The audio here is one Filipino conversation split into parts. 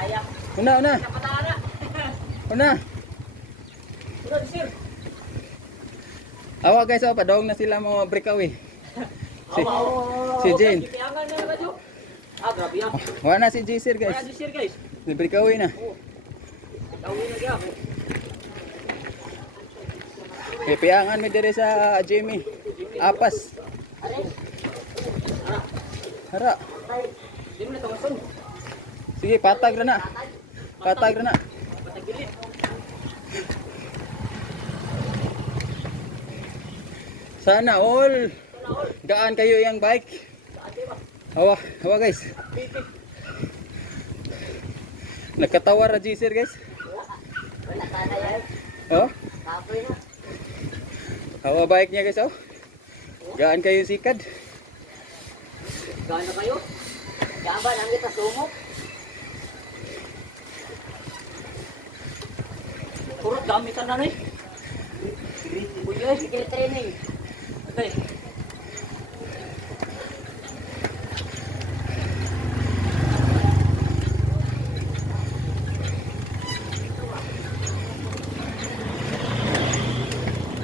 Una, una. Una. Awa guys, oh, padong na sila mo breakaway. Si Jane. Ah, grabe yan. Wala na si J-Sir guys. Kaya disir guys. Si breakaway na. Tawin na siya. Pipiangan mi dire sa Jimmy. Apas. Hara. Hindi mo na tawason. Sige, patag na na. Patag na na. Patagilit. Sana all. Gaan kayo yung bike. Hawa, hawa guys. Nagkatawa ra J-Sir guys. Wala ka na yan. Oh, Kapoy na. hawa bike niya guys oh. Gaan kayo sikad. Gano'n kayo? Yaban, ang kita sumok. Kurot, gamit ka na rin. Kuya, sige training. Okay.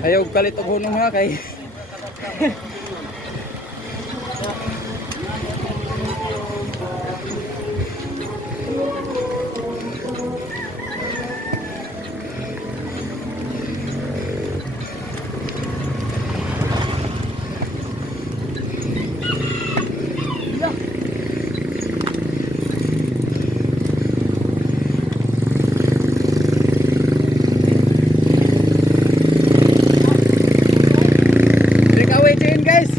Ayaw kalit og hunong ha kay. Breakaway chain guys.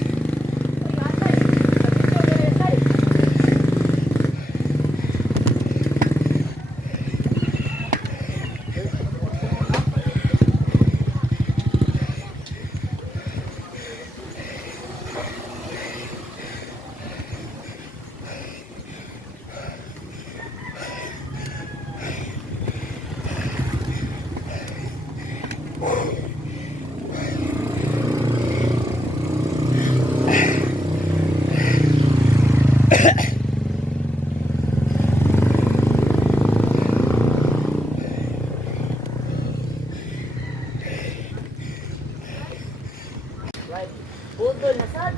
Right. Budol na sad.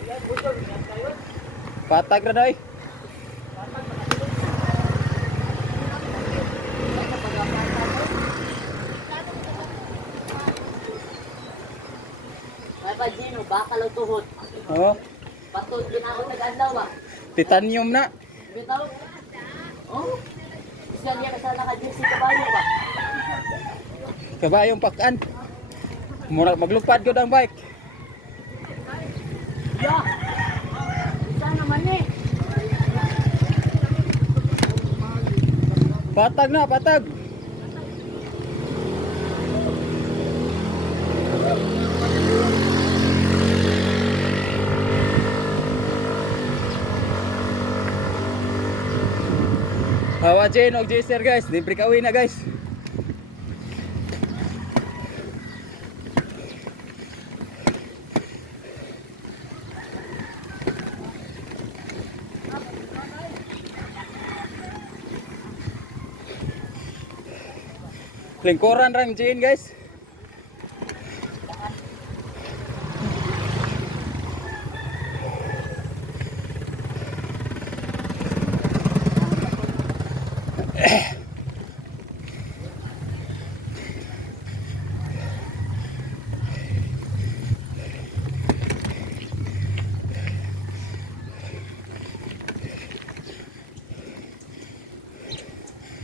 Ayan, budol. Yan kayo. Patag ra doy. Ay pa Gino, bakal o tuhod. Oh, Patod din ako nag-adlaw ba? titanium na. Bitaw. Oh. Isa niya kasala ka jersey kabayo ba? Kabayong pakan. Murag maglupad ko ang bike. Ya. Isa naman eh. Patag na, patag. Hawa Jane og J-Sir guys, di breakaway na guys. Lingkuran rang Jane guys.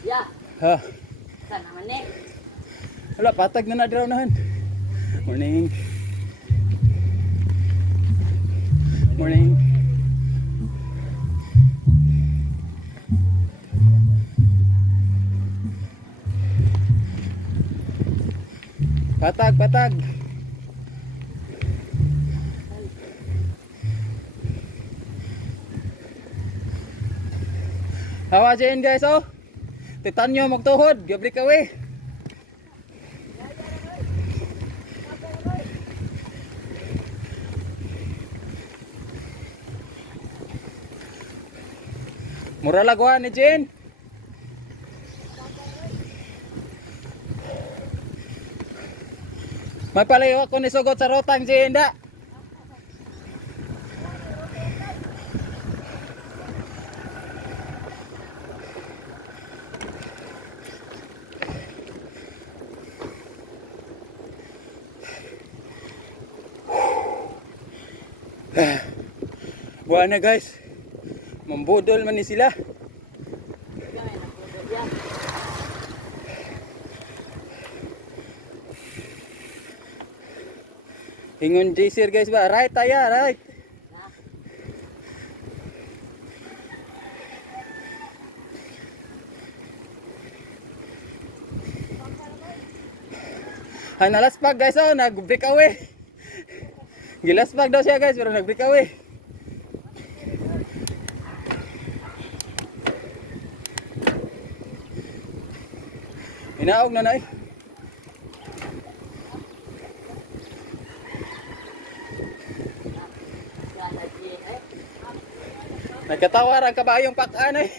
Ya. Ha, Isa naman eh. wala patag na diraw nahan. Morning. Morning. Patag, patag. Hawa Jane guys oh. Titanyo magtuhod, gabri kawe. Mura lagwa ni Jane. May palayo ako ni sugot sa rotang Jinda. Buwan na guys. Mambudol man ni sila. Ingon JCR guys ba? Right taya, right. Nalaspag guys, oh, nag-break away. Gilaspag daw siya guys, pero nag-break away. Inaog na na eh. Nagkatawar ang kabayong pakaan eh.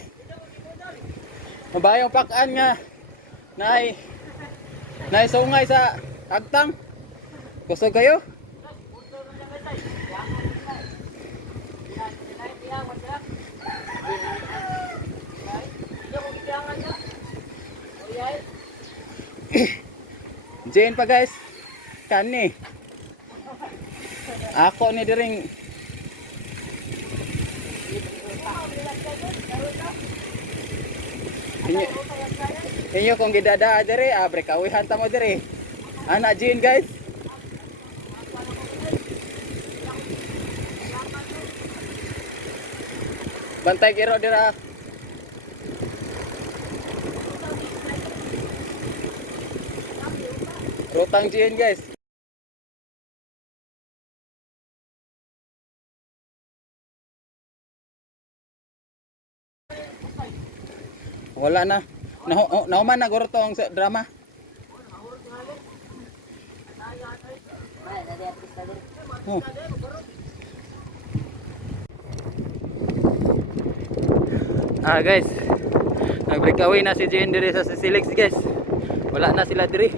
Kabayong pakaan nga. Nay sungay sa agtang. Kusog kayo? Jane pa guys. Kani. Ako ni diring Inyo kung gidada dire, break away hanta mo dire. Ana Jane guys. Bantay kiro dira. Rotang Jane guys. Wala na. Nahuman na guro to ang drama. Oh. Guys, nag-break away na si Jane dire sa Silix guys. Wala na sila dire.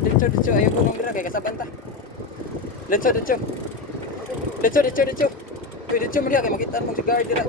Diretso. Ayaw ko nung dira kay kasaban ta. Diretso. Uy, diretso mo diya kay makita mo si guard dira.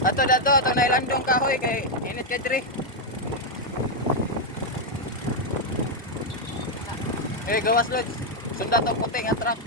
Ato dato, atong nailandong kahoy kay init kay diri. Gawas Lods. Sunda tong puting nga truck.